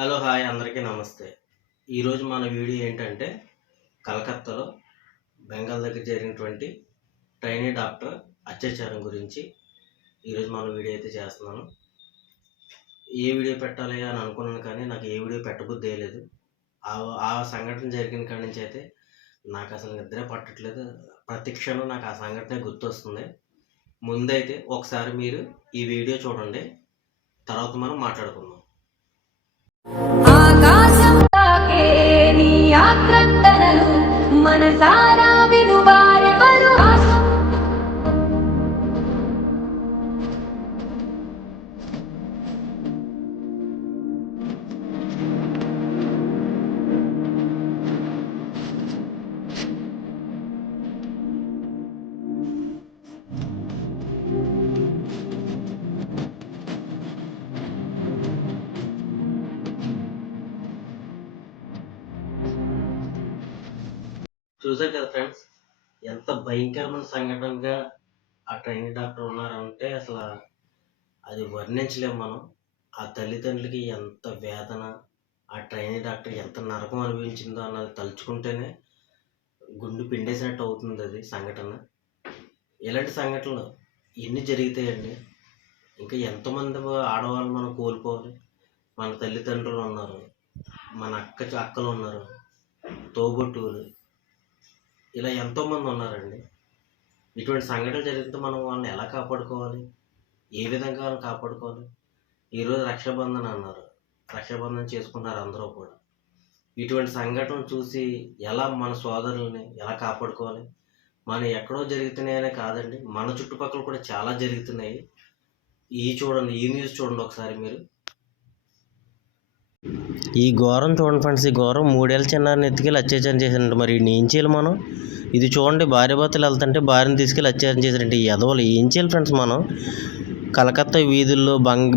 Hello hi అందరికీ నమస్తే. ఈరోజు మన వీడియో ఏంటంటే కలకత్తాలో బెంగాల్ దగ్గర జరిగినటువంటి ట్రైనీ డాక్టర్ అత్యాచారం గురించి ఈరోజు మన వీడియో అయితే చేస్తున్నాను. ఏ వీడియో పెట్టాలి అని అనుకున్నాను కానీ నాకు ఏ వీడియో పెట్టబుద్ధి వేయలేదు. ఆ సంఘటన జరిగిన కాడి నుంచి అయితే నాకు అసలు నిద్రే పట్టట్లేదు. ప్రతి క్షణం నాకు ఆ సంఘటనే గుర్తొస్తుంది. ముందైతే ఒకసారి మీరు ఈ వీడియో చూడండి, తర్వాత మనం మాట్లాడుకుందాం. ఆకాశం తాకే నీ ఆక్రందనలు మనసారా వినువారెవరు చూసారు కదా ఫ్రెండ్స్, ఎంత భయంకరమైన సంఘటనగా ఆ ట్రైనీ డాక్టర్ ఉన్నారంటే అసలు అది వర్ణించలేము మనం. ఆ తల్లిదండ్రులకి ఎంత వేదన, ఆ ట్రైనీ డాక్టర్ ఎంత నరకం అనిపించిందో అన్నది తలుచుకుంటేనే గుండు పిండేసినట్టు అవుతుంది అది సంఘటన. ఇలాంటి సంఘటనలు ఎన్ని జరుగుతాయండి? ఇంకా ఎంతమంది ఆడవాళ్ళు మనం కోల్పోవాలి? మన తల్లిదండ్రులు ఉన్నారు, మన అక్కలు ఉన్నారు, తోబుట్టువులు, ఇలా ఎంతోమంది ఉన్నారండి. ఇటువంటి సంఘటనలు జరిగితే మనం వాళ్ళని ఎలా కాపాడుకోవాలి? ఏ విధంగా వాళ్ళని కాపాడుకోవాలి? ఈరోజు రక్షాబంధన్ అన్నారు, రక్షాబంధన్ చేసుకున్నారు అందరూ కూడా. ఇటువంటి సంఘటనలు చూసి ఎలా మన సోదరుల్ని ఎలా కాపాడుకోవాలి? మనం ఎక్కడో జరుగుతున్నాయనే కాదండి, మన చుట్టుపక్కల కూడా చాలా జరుగుతున్నాయి. చూడండి, ఈ న్యూస్ చూడండి ఒకసారి మీరు. ఈ ఘోరం చూడండి ఫ్రెండ్స్, ఈ ఘోరం 3 ఏళ్ళ చిన్నారిని ఎత్తుకెళ్ళి అత్యాచారం చేశారంట. మరి ఏం చేయాలి మనం? ఇది చూడండి, భార్య భర్తలు వెళ్తుంటే భార్యను తీసుకెళ్ళి అత్యాచారం చేశారంటే ఈ ఎదవలు ఏం చేయాలి ఫ్రెండ్స్? మనం కలకత్తా వీధుల్లో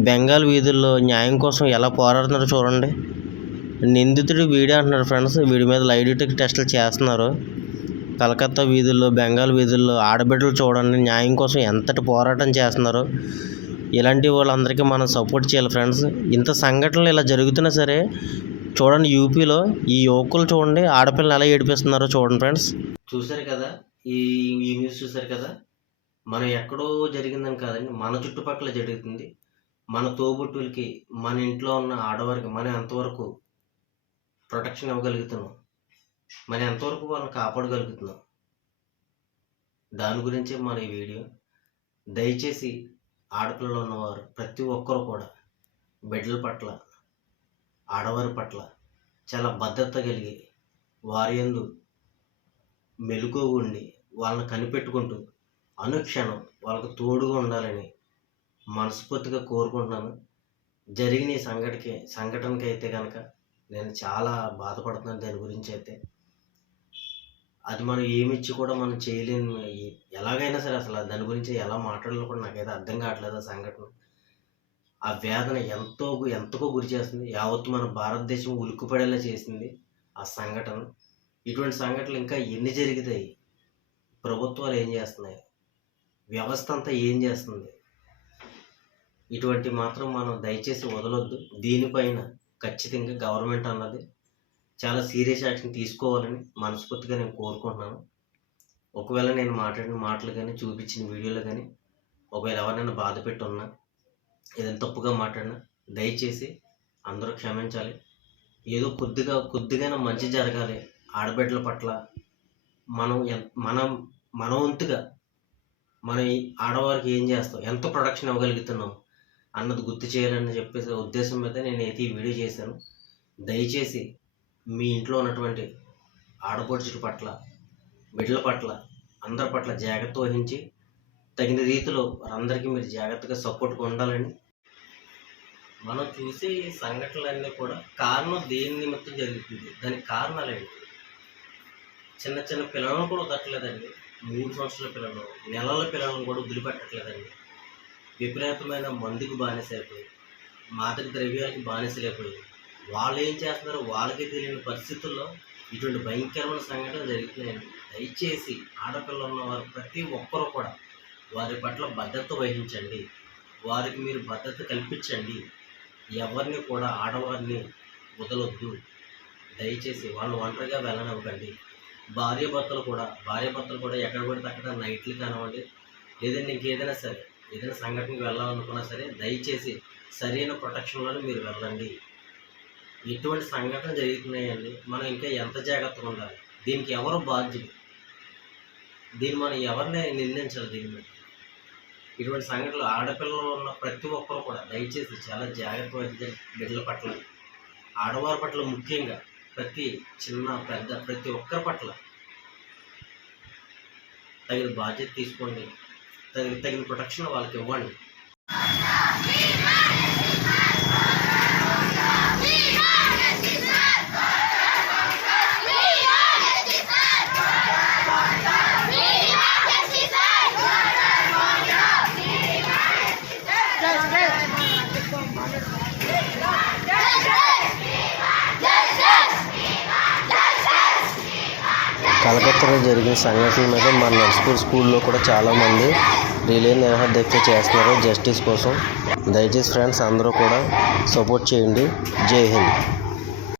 బెంగాల్ వీధుల్లో న్యాయం కోసం ఎలా పోరాడుతున్నారో చూడండి. నిందితుడు వీడే అంటున్నారు ఫ్రెండ్స్, వీడి మీద లై డిటెక్టర్ టెస్టులు చేస్తున్నారు. కలకత్తా వీధుల్లో బెంగాల్ వీధుల్లో ఆడబిడ్డలు చూడండి న్యాయం కోసం ఎంతటి పోరాటం చేస్తున్నారు. ఇలాంటి వాళ్ళందరికీ మనం సపోర్ట్ చేయాలి ఫ్రెండ్స్. ఇంత సంఘటనలు ఇలా జరుగుతున్నా సరే చూడండి, యూపీలో ఈ యువకులు చూడండి ఆడపిల్లలు ఎలా ఏడిపిస్తున్నారో చూడండి ఫ్రెండ్స్. చూసారు కదా, ఈ న్యూస్ చూసారు కదా. మనం ఎక్కడో జరిగిందని కాదండి, మన చుట్టుపక్కల జరుగుతుంది. మన తోబుట్టులకి, మన ఇంట్లో ఉన్న ఆడవారికి మనం ఎంతవరకు ప్రొటెక్షన్ ఇవ్వగలుగుతున్నాం, మనం ఎంతవరకు వాళ్ళని కాపాడగలుగుతున్నాం, దాని గురించే మన ఈ వీడియో. దయచేసి ఆడపిల్లలు ఉన్నవారు ప్రతి ఒక్కరు కూడా బిడ్డల పట్ల, ఆడవారి పట్ల చాలా భద్రత కలిగి వారి యందు మెలకువగా ఉండి వాళ్ళని కనిపెట్టుకుంటూ అనుక్షణం వాళ్ళకు తోడుగా ఉండాలని మనస్ఫూర్తిగా కోరుకుంటున్నాను. జరిగిన ఈ సంఘటనకి అయితే కనుక నేను చాలా బాధపడుతున్నాను. దాని గురించి అయితే అది మనం ఏమిచ్చి కూడా మనం చేయలేని, ఎలాగైనా సరే అసలు దాని గురించి ఎలా మాట్లాడాలో కూడా నాకైతే అర్థం కావట్లేదు. ఆ సంఘటన, ఆ వేదన ఎంతకో గురి చేస్తుంది. యావత్తు మన భారతదేశం ఉలిక్కిపడేలా చేసింది ఆ సంఘటన. ఇటువంటి సంఘటనలు ఇంకా ఎన్ని జరుగుతాయి? ప్రభుత్వాలు ఏం చేస్తున్నాయి? వ్యవస్థ అంతా ఏం చేస్తుంది? ఇటువంటి మాత్రం మనం దయచేసి వదలొద్దు. దీనిపైన ఖచ్చితంగా గవర్నమెంట్ అన్నది చాలా సీరియస్ యాక్షన్ తీసుకోవాలని మనస్ఫూర్తిగా నేను కోరుకుంటున్నాను. ఒకవేళ నేను మాట్లాడిన మాటలు కానీ, చూపించిన వీడియోలు కానీ ఒకవేళ ఎవరైనా బాధ పెట్టి ఉన్నా, ఏదైనా తప్పుగా మాట్లాడినా దయచేసి అందరూ క్షమించాలి. ఏదో కొద్దిగా మంచి జరగాలి ఆడబిడ్డల పట్ల. మన వంతుగా మనం ఆడవారికి ఏం చేస్తాం, ఎంత ప్రొటెక్షన్ ఇవ్వగలుగుతున్నాం అన్నది గుర్తు చేయాలని చెప్పేసి ఉద్దేశం మీద నేనైతే ఈ వీడియో చేశాను. దయచేసి మీ ఇంట్లో ఉన్నటువంటి ఆడపడుచుల పట్ల, బిడ్డల పట్ల, అందరి పట్ల జాగ్రత్త వహించి తగిన రీతిలో వారందరికీ మీరు జాగ్రత్తగా సపోర్ట్గా ఉండాలని. మనం చూసే సంఘటనలన్నీ కూడా కారణం దేని నిమిత్తం జరుగుతుంది, దానికి కారణాలేంటి? చిన్న చిన్న పిల్లలను కూడా వదలట్లేదండి. 3 సంవత్సరాల పిల్లలు, నెలల పిల్లలను కూడా వదిలిపెట్టట్లేదండి. విపరీతమైన మందుకు బానిసైపోయి, మాదక ద్రవ్యాలకి బానిసలైపోయి వాళ్ళు ఏం చేస్తున్నారో వాళ్ళకే తెలియని పరిస్థితుల్లో ఇటువంటి భయంకరమైన సంఘటనలు జరుగుతున్నాయండి. దయచేసి ఆడపిల్లలు ఉన్నవారు ప్రతి ఒక్కరూ కూడా వారి పట్ల భద్రత వహించండి. వారికి మీరు భద్రత కల్పించండి. ఎవరిని కూడా ఆడవారిని వదలొద్దు. దయచేసి వాళ్ళు ఒంటరిగా వెళ్ళనివ్వకండి. భార్యాభర్తలు కూడా ఎక్కడ పడితే అక్కడ నైట్లు కానివ్వండి, లేదంటే ఇంకేదైనా సరే ఏదైనా సంఘటనకు వెళ్ళాలనుకున్నా సరే దయచేసి సరైన ప్రొటెక్షన్లోనే మీరు వెళ్ళండి. ఎటువంటి సంఘటన జరుగుతున్నాయండి, మనం ఇంకా ఎంత జాగ్రత్తగా ఉండాలి, దీనికి ఎవరు బాధ్యులు, దీన్ని మనం ఎవరిని నిందించాలి? దీని మీద ఇటువంటి సంఘటనలు ఆడపిల్లలు ఉన్న ప్రతి ఒక్కరు కూడా దయచేసి చాలా జాగ్రత్త వహించండి. బిడ్డల పట్ల, ఆడవారి పట్ల ముఖ్యంగా ప్రతి చిన్న పెద్ద ప్రతి ఒక్కరి పట్ల తగిన బాధ్యత తీసుకోండి. తగిన ప్రొటెక్షన్ వాళ్ళకి ఇవ్వండి. కలకత్తాలో జరిగిన సంఘటనల మీద మన నర్సిపూర్ స్కూల్లో కూడా చాలామంది రిలే నిరాహారదీక్ష చేస్తున్నారు జస్టిస్ కోసం. దయచేసి ఫ్రెండ్స్ అందరూ కూడా సపోర్ట్ చేయండి. జై హింద్.